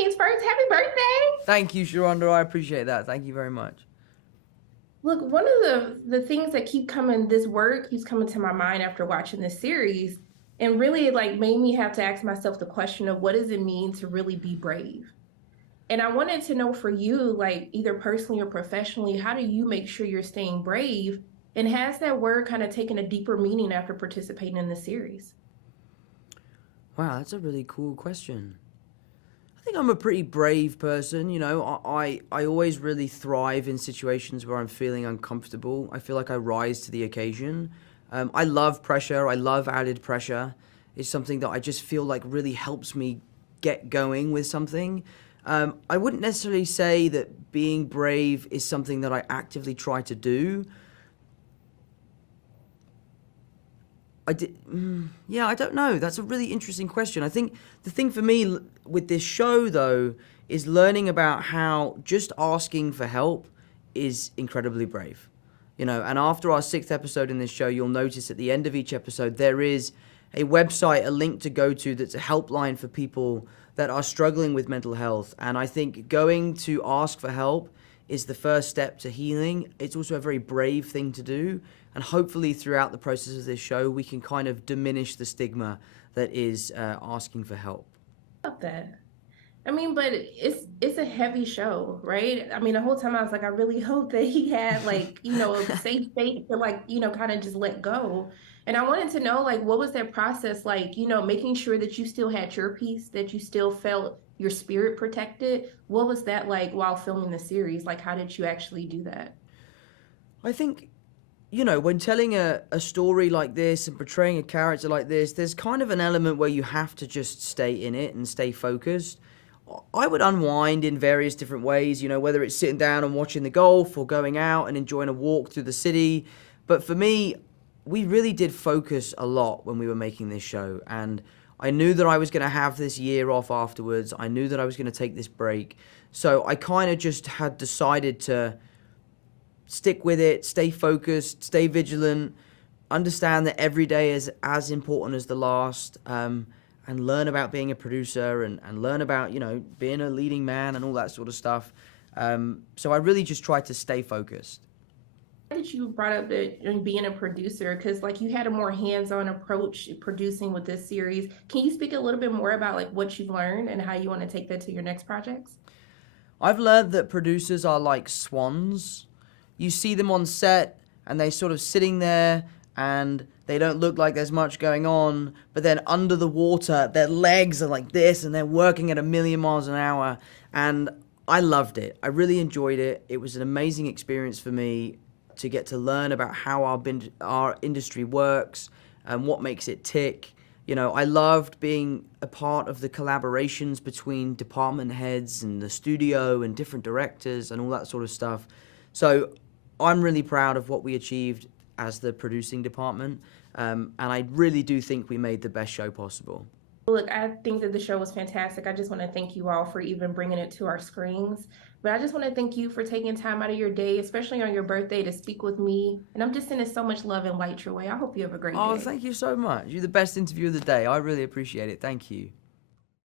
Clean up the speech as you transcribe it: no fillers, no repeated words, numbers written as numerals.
things first, happy birthday! Thank you, Sharonda. I appreciate that. Thank you very much. Look, one of the things that this work keeps coming to my mind after watching this series, and really like made me have to ask myself the question of what does it mean to really be brave? And I wanted to know for you, like either personally or professionally, how do you make sure you're staying brave? And has that word kind of taken a deeper meaning after participating in the series? Wow, that's a really cool question. I think I'm a pretty brave person. I always really thrive in situations where I'm feeling uncomfortable. I feel like I rise to the occasion. I love pressure. I love added pressure. It's something that I just feel like really helps me get going with something. I wouldn't necessarily say that being brave is something that I actively try to do. Yeah, I don't know. That's a really interesting question. I think the thing for me with this show, though, is learning about how just asking for help is incredibly brave. And after our 6th episode in this show, you'll notice at the end of each episode, there is a website, a link to go to that's a helpline for people that are struggling with mental health. And I think going to ask for help is the first step to healing. It's also a very brave thing to do. And hopefully throughout the process of this show, we can kind of diminish the stigma that is asking for help. Love that. I mean, but it's a heavy show, right? I mean, the whole time I was like, I really hope that he had like, a safe space to like, kind of just let go. And I wanted to know like what was that process like, making sure that you still had your peace, that you still felt your spirit protected. What was that like while filming the series? Like how did you actually do that? I think, when telling a story like this and portraying a character like this, there's kind of an element where you have to just stay in it and stay focused. I would unwind in various different ways, whether it's sitting down and watching the golf or going out and enjoying a walk through the city. But for me, we really did focus a lot when we were making this show. And I knew that I was going to have this year off afterwards. I knew that I was going to take this break. So I kind of just had decided to stick with it, stay focused, stay vigilant, understand that every day is as important as the last, and learn about being a producer and learn about, being a leading man and all that sort of stuff. So I really just tried to stay focused. That you brought up that being a producer, because like you had a more hands-on approach producing with this series. Can you speak a little bit more about like what you've learned and how you want to take that to your next projects? I've learned that producers are like swans. You see them on set and they sort of sitting there and they don't look like there's much going on, but then under the water, their legs are like this and they're working at 1,000,000 miles an hour. And I loved it. I really enjoyed it. It was an amazing experience for me to get to learn about how our industry works and what makes it tick. I loved being a part of the collaborations between department heads and the studio and different directors and all that sort of stuff. So I'm really proud of what we achieved as the producing department. And I really do think we made the best show possible. Look, I think that the show was fantastic. I just want to thank you all for even bringing it to our screens. But I just want to thank you for taking time out of your day, especially on your birthday, to speak with me. And I'm just sending so much love and light your way. I hope you have a great day. Oh, thank you so much. You're the best interview of the day. I really appreciate it. Thank you.